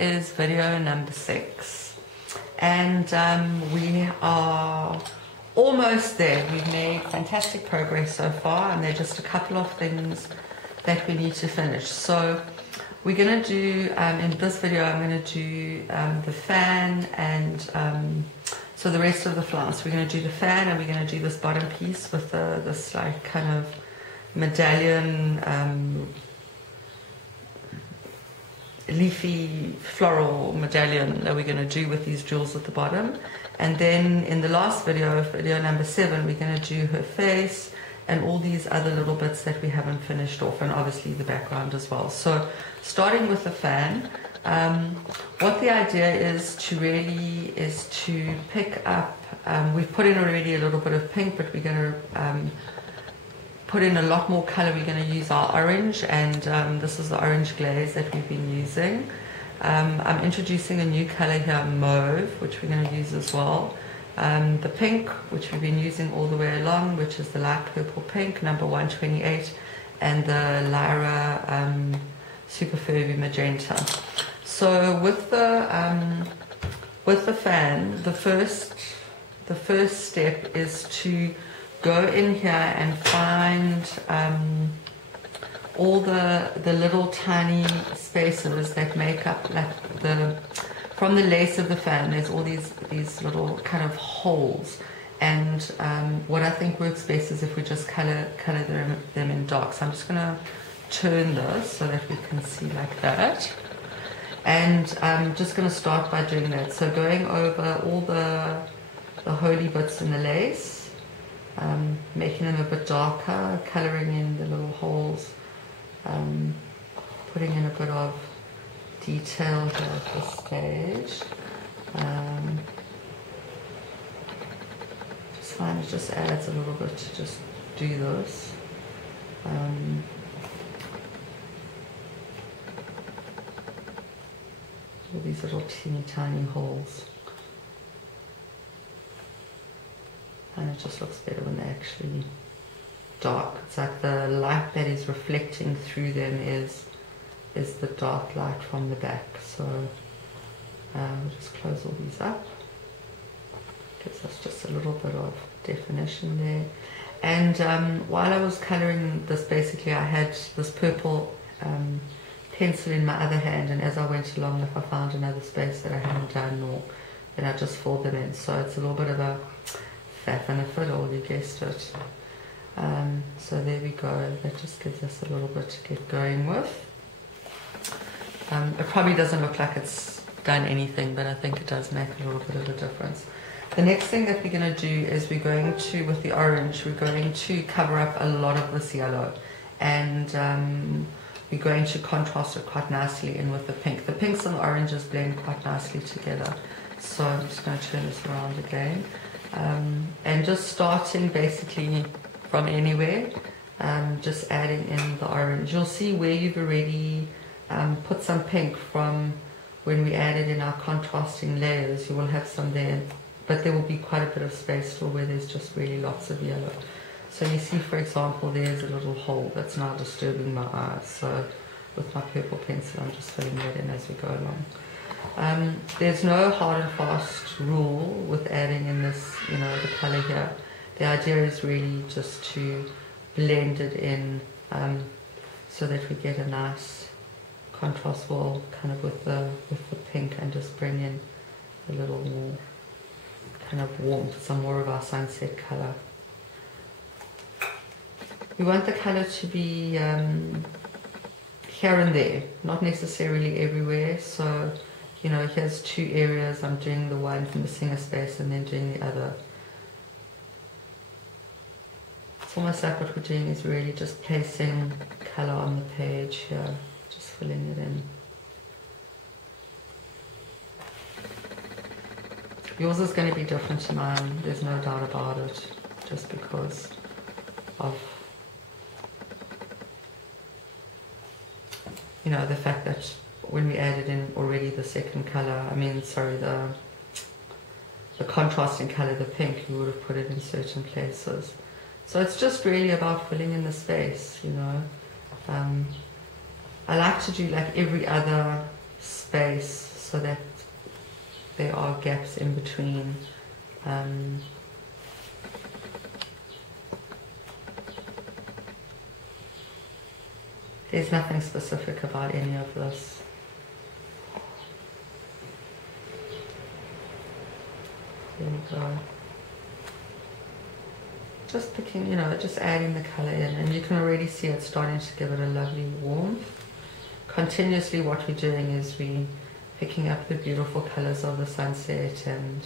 is video number 6, and we are almost there. We've made fantastic progress so far, and there are just a couple of things that we need to finish. So we're going to do, in this video, I'm going to do the fan and so the rest of the flounce. We're going to do the fan, and we're going to do this bottom piece with this like kind of medallion, leafy floral medallion that we're going to do with these jewels at the bottom. And then in the last video, video number 7, we're going to do her face and all these other little bits that we haven't finished off, and obviously the background as well. So starting with the fan, what the idea is to pick up, we've put in already a little bit of pink, but we're going to put in a lot more color. We're going to use our orange, and this is the orange glaze that we've been using. I'm introducing a new color here, mauve, which we're going to use as well. The pink, which we've been using all the way along, which is the light purple pink, number 128, and the Lyra Super Fervy Magenta. So with the fan, the first step is to go in here and find all the little tiny spaces that make up, like from the lace of the fan, there's all these little kind of holes. And what I think works best is if we just color them in dark. So I'm just going to turn this so that we can see like that. And I'm just going to start by doing that. So going over all the holy bits in the lace, making them a bit darker, coloring in the little holes, putting in a bit of detail here at this stage. Just find it just adds a little bit to just do this. All these little teeny tiny holes. And it just looks better when they're actually dark. It's like the light that is reflecting through them is the dark light from the back. So we'll just close all these up. Gives us just a little bit of definition there. And while I was colouring this, basically I had this purple pencil in my other hand, and as I went along, if I found another space that I hadn't done, then I just filled them in. So it's a little bit of a faff and a fiddle, you guessed it. So there we go. That just gives us a little bit to get going with. It probably doesn't look like it's done anything, but I think it does make a little bit of a difference. The next thing that we're going to do is we're going to, with the orange, we're going to cover up a lot of this yellow, and we're going to contrast it quite nicely in with the pink. The pinks and the oranges blend quite nicely together. So I'm just going to turn this around again, and just starting basically from anywhere, just adding in the orange. You'll see where you've already put some pink from when we added in our contrasting layers. You will have some there, but there will be quite a bit of space still where there's just really lots of yellow. So you see, for example, there's a little hole that's now disturbing my eyes. So with my purple pencil, I'm just filling that in as we go along. There's no hard and fast rule with adding in this, the color here. The idea is really just to blend it in so that we get a nice contrast wall kind of with the pink, and just bring in a little more kind of warmth, some more of our sunset color. We want the color to be here and there, not necessarily everywhere. So, here's 2 areas. I'm doing the one missing a space and then doing the other. It's almost like what we're doing is really just placing color on the page here, just filling it in. Yours is going to be different to mine, there's no doubt about it, just because of the fact that when we added in already the second color, the contrasting color, the pink, you would have put it in certain places. So it's just really about filling in the space, I like to do like every other space so that there are gaps in between. There's nothing specific about any of this. There we go. Just picking, you know, just adding the colour in, and you can already see it's starting to give it a lovely warmth. Continuously what we're doing is we picking up the beautiful colours of the sunset and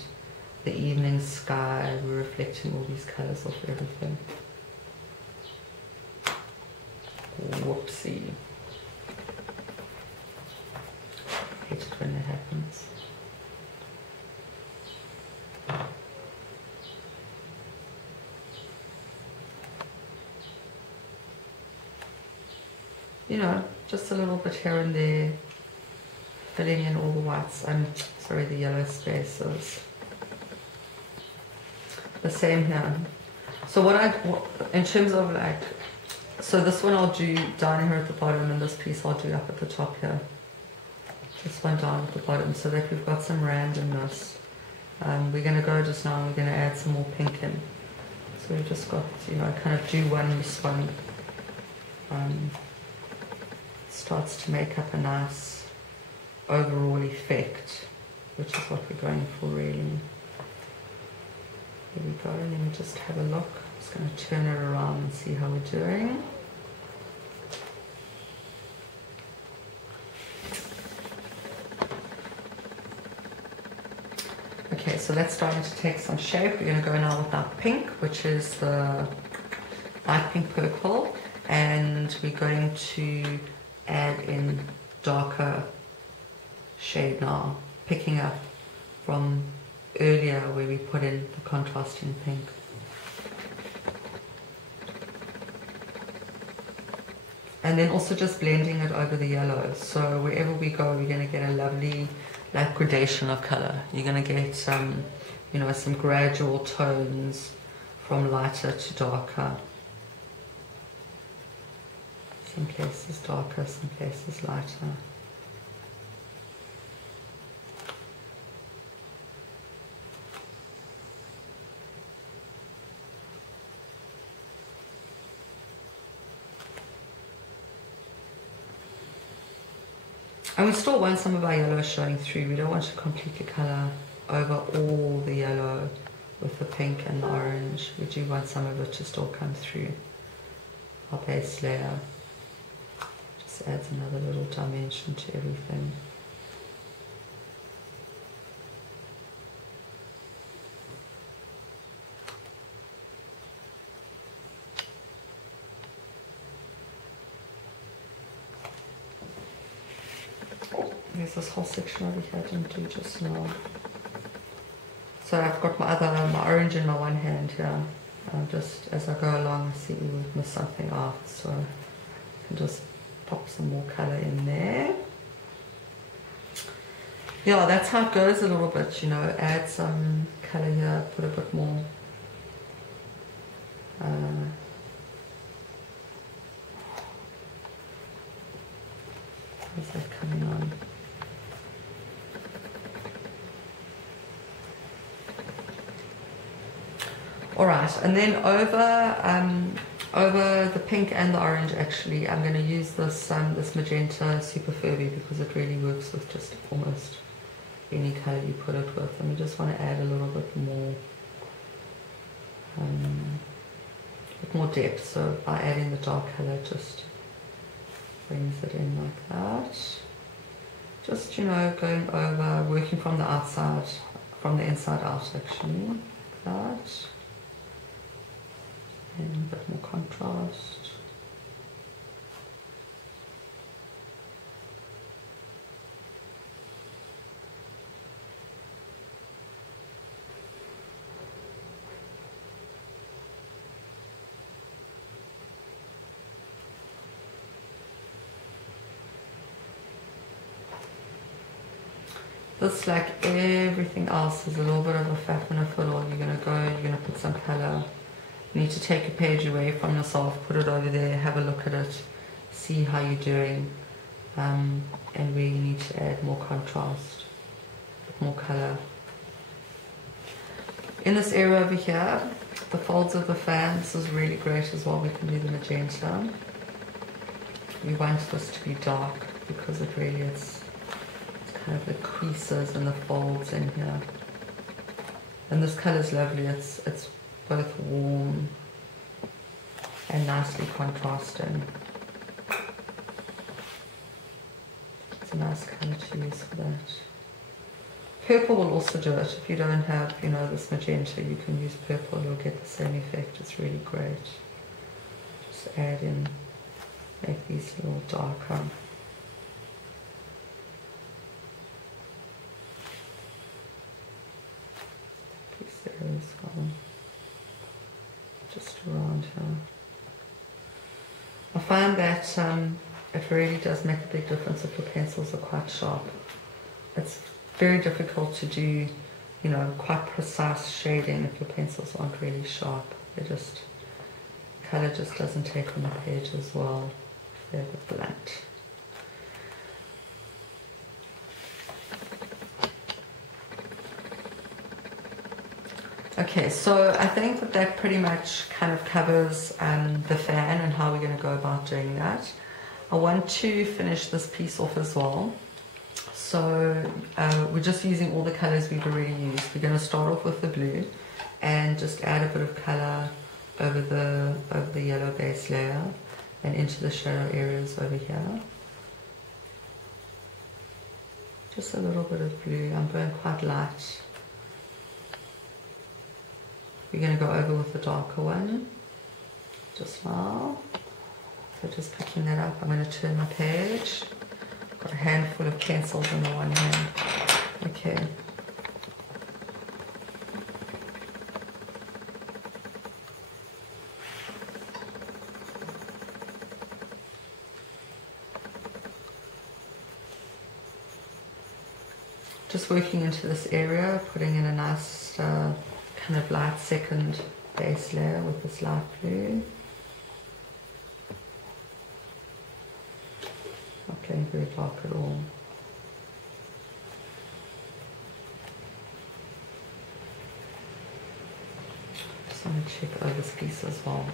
the evening sky. We're reflecting all these colours off everything. Whoopsie. I hate it when that happens. You know, just a little bit here and there, filling in all the whites, sorry, the yellow spaces. The same here. So in terms of like, so this one I'll do down here at the bottom, and this piece I'll do up at the top here. This one down at the bottom, so that we've got some randomness. We're going to go just now, we're going to add some more pink in. So we've just got, you know, kind of do one, this one. Starts to make up a nice overall effect, which is what we're going for really. Here we go, let me just have a look. I'm just going to turn it around and see how we're doing. Okay, so that's starting to take some shape. We're going to go now with our pink, which is the light pink purple, and we're going to add in darker shade now, picking up from earlier where we put in the contrasting pink. And then also just blending it over the yellow. So wherever we go, we're going to get a lovely like gradation of color. You're going to get some, you know, some gradual tones from lighter to darker. Some places darker, some places lighter. And we still want some of our yellow showing through. We don't want to completely colour over all the yellow with the pink and the orange. We do want some of it to still come through our base layer. Just adds another little dimension to everything. There's this whole section over here I didn't do just now. So I've got my orange in my one hand here. Just as I go along, I see we've missed something out, so I can just pop some more colour in there. Yeah, that's how it goes a little bit, you know, add some colour here, put a bit more. How's that coming on? Alright, and then over the pink and the orange, actually, I'm going to use this this magenta Super Furby because it really works with just almost any colour you put it with. And we just want to add a little bit more depth. So by adding the dark colour, just brings it in like that. Just, you know, going over, working from the outside, from the inside out, actually, like that. And a bit more contrast. This, like everything else, is a little bit of a faff and a fiddle. You're going to go, you're going to put some colour. You need to take a page away from yourself, put it over there, have a look at it, see how you're doing, and where you need to add more contrast. more colour. In this area over here, the folds of the fan, this is really great as well. We can do the magenta. We want this to be dark because it really is, it's kind of the creases and the folds in here. And this colour is lovely. It's both warm and nicely contrasting. It's a nice colour to use for that. Purple will also do it. If you don't have, you know, this magenta, you can use purple. You'll get the same effect. It's really great. Just add in, make these a little darker. Piece there as well. Just around here. I find that it really does make a big difference if your pencils are quite sharp. It's very difficult to do, you know, quite precise shading if your pencils aren't really sharp. They just, colour just doesn't take on the page as well if they're a bit blunt. Okay, so I think that that pretty much kind of covers the fan and how we're going to go about doing that. I want to finish this piece off as well. So we're just using all the colours we've already used. We're going to start off with the blue and just add a bit of colour over the yellow base layer and into the shadow areas over here. Just a little bit of blue. I'm going quite light. We're going to go over with the darker one just now. So just picking that up, I'm going to turn my page. Got a handful of pencils in the one hand. Okay. Just working into this area, putting in a nice kind of light second base layer with this light blue. Not getting very dark at all. Just want to check over this piece as well.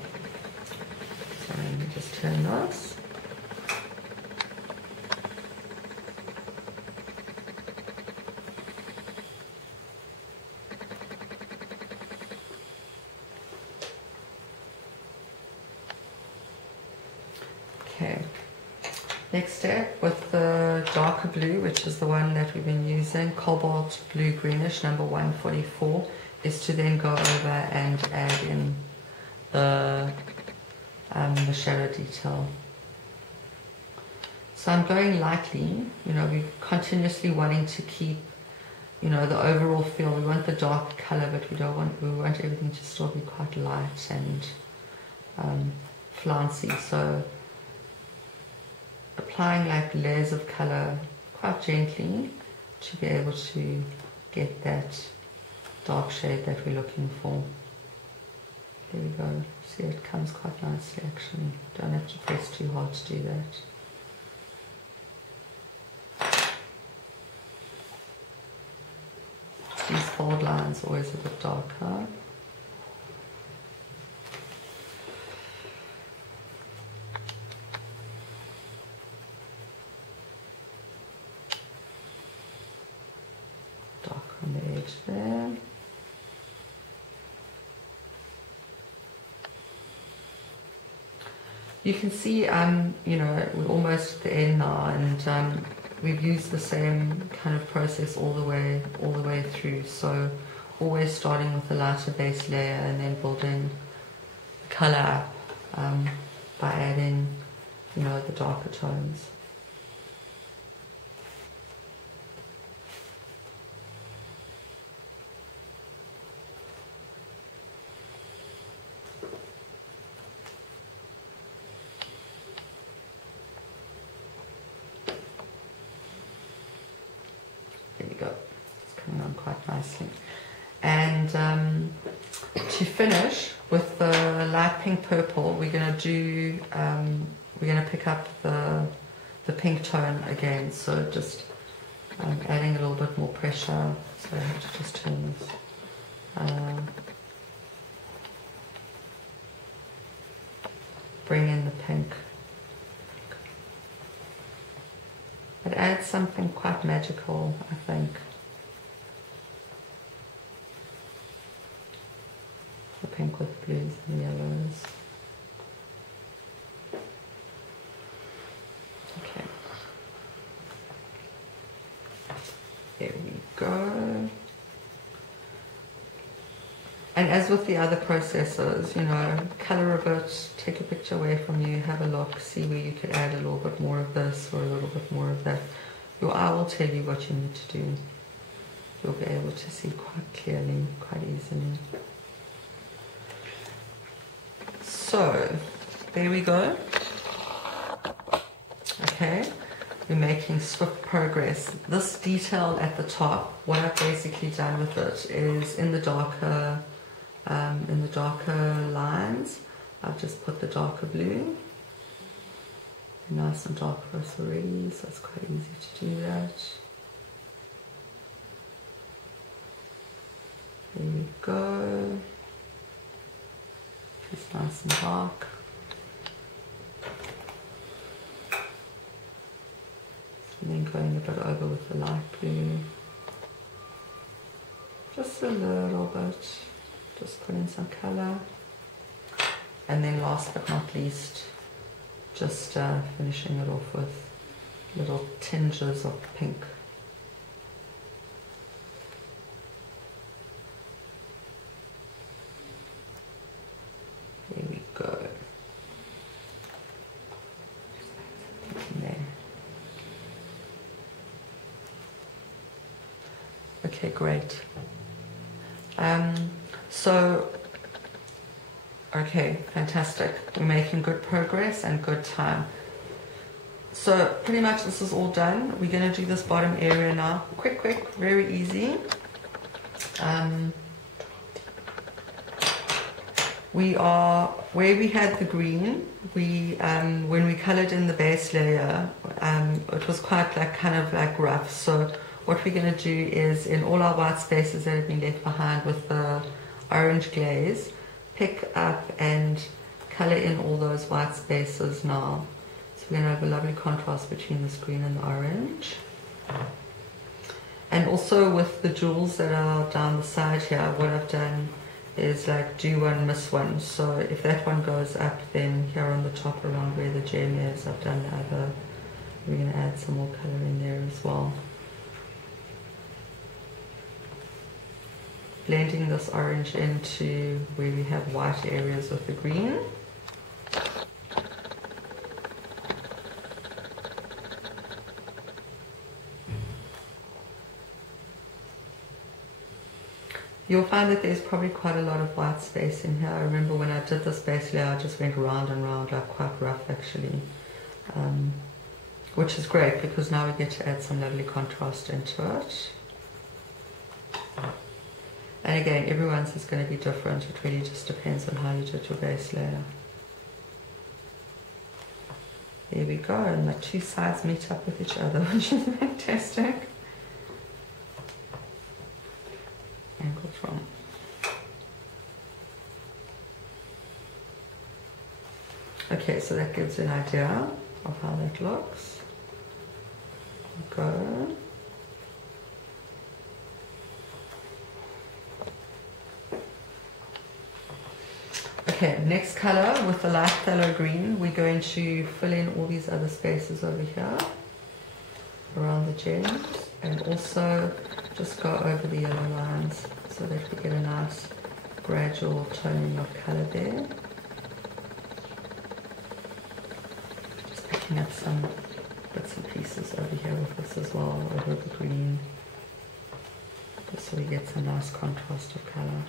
So let me just turn this. Okay. Next step, with the darker blue, which is the one that we've been using, cobalt blue greenish, number 144, is to then go over and add in the shadow detail. So I'm going lightly, you know, we're continuously wanting to keep, you know, the overall feel. We want the dark color, but we want everything to still be quite light and flouncy. So applying like layers of color quite gently to be able to get that dark shade that we're looking for. There we go. See, it comes quite nicely actually. Don't have to press too hard to do that. These fold lines are always a bit darker. There. You can see, you know, we're almost at the end now, and we've used the same kind of process all the way through. So always starting with the lighter base layer and then building color up by adding, you know, the darker tones. And to finish with the light pink purple, we're going to pick up the pink tone again. So just adding a little bit more pressure, so I have to just turn this. Bring in the pink. It adds something quite magical, I think. The pink with blues and yellows. Okay. There we go. And as with the other processes, you know, colour a bit, take a picture away from you, have a look, see where you could add a little bit more of this or a little bit more of that. Your eye will tell you what you need to do. You'll be able to see quite clearly, quite easily. So, there we go. Okay, we're making swift progress. This detail at the top, what I've basically done with it is in the darker lines, I've just put the darker blue. Nice and dark for us already, so it's quite easy to do that. There we go. It's nice and dark. And then going a bit over with the light blue. Just a little bit. Just put in some colour. And then last but not least, just finishing it off with little tinges of pink. There we go. There. Okay, great. Okay, fantastic. We're making good progress and good time. So pretty much this is all done. We're going to do this bottom area now. Quick, very easy. We are, where we had the green, when we coloured in the base layer, it was quite kind of rough. So what we're going to do is, in all our white spaces that have been left behind with the orange glaze, pick up and colour in all those white spaces now. So we're going to have a lovely contrast between this green and the orange. And also with the jewels that are down the side here, what I've done is do one, miss one. So if that one goes up, then here on the top around where the gem is, I've done the other. We're going to add some more colour in there as well. Blending this orange into where we have white areas with the green. You'll find that there's probably quite a lot of white space in here. I remember when I did this base layer, I just went round and round, quite rough actually. Which is great because now we get to add some lovely contrast into it. And again, everyone's is going to be different. It really just depends on how you did your base layer. There we go, and the two sides meet up with each other, which is fantastic. Angle from. Okay, so that gives you an idea of how that looks. Go. Okay, next color with the light phthalo green, we're going to fill in all these other spaces over here around the gems, and also just go over the yellow lines so that we get a nice gradual toning of color there. Just picking up some bits and pieces over here with this as well, over the green, just so we get some nice contrast of color.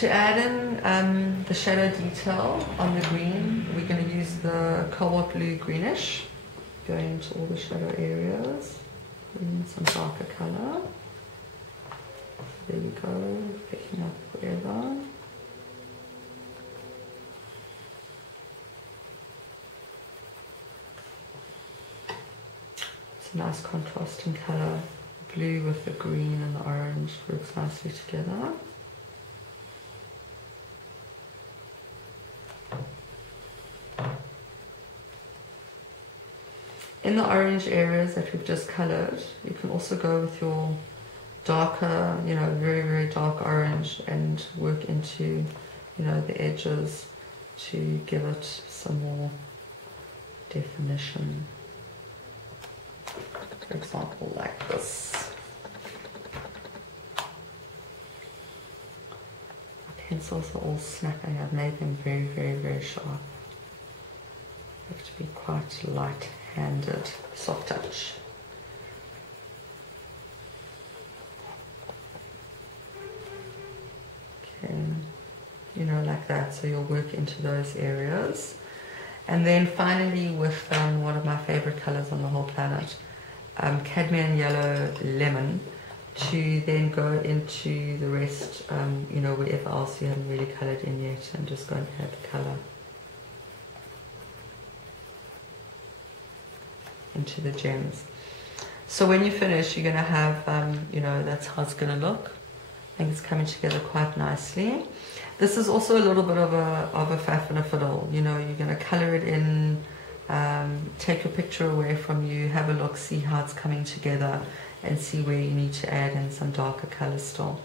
To add in the shadow detail on the green, we're going to use the cobalt blue greenish, going into all the shadow areas, bring in some darker color. There we go, picking up wherever. It's a nice contrasting colour. Blue with the green and the orange works nicely together. In the orange areas that we've just coloured, you can also go with your darker, you know, very, very dark orange and work into, you know, the edges to give it some more definition. For example, like this. My pencils are all snapping. I've made them very, very, very sharp. You have to be quite light-handed, soft touch. Okay, you know, like that. So you'll work into those areas. And then finally with one of my favorite colors on the whole planet, cadmium yellow lemon, to then go into the rest, you know, wherever else you haven't really colored in yet, and just go and add the color into the gems. So when you finish, you're going to have, you know, that's how it's going to look. I think it's coming together quite nicely. This is also a little bit of a faff and a fiddle. You know, you're going to color it in, take your picture away from you, have a look, see how it's coming together, and see where you need to add in some darker colors still.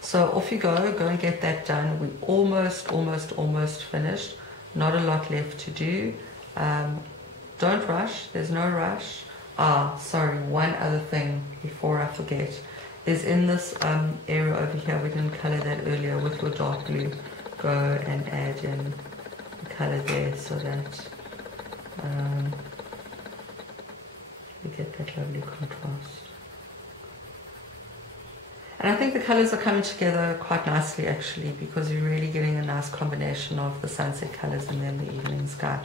So off you go and get that done. We're almost finished. Not a lot left to do. Don't rush, there's no rush. Sorry, one other thing before I forget is in this area over here, we didn't color that earlier with your dark blue. Go and add in the color there so that you get that lovely contrast. And I think the colors are coming together quite nicely actually, because you're really getting a nice combination of the sunset colors and then the evening sky.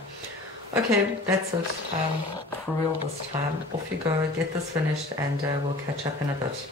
Okay, that's it for real this time. Off you go, get this finished, and we'll catch up in a bit.